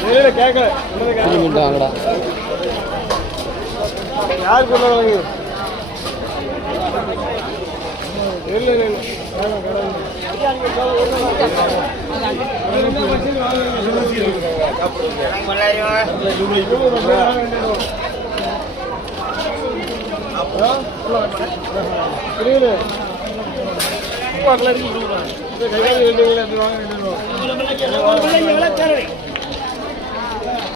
கேட்கலடா யார் சொன்னாங்க இல்லை இல்லை புரியல. கை கால் வேண்டியவங்களை வாங்க வேண்டியவங்க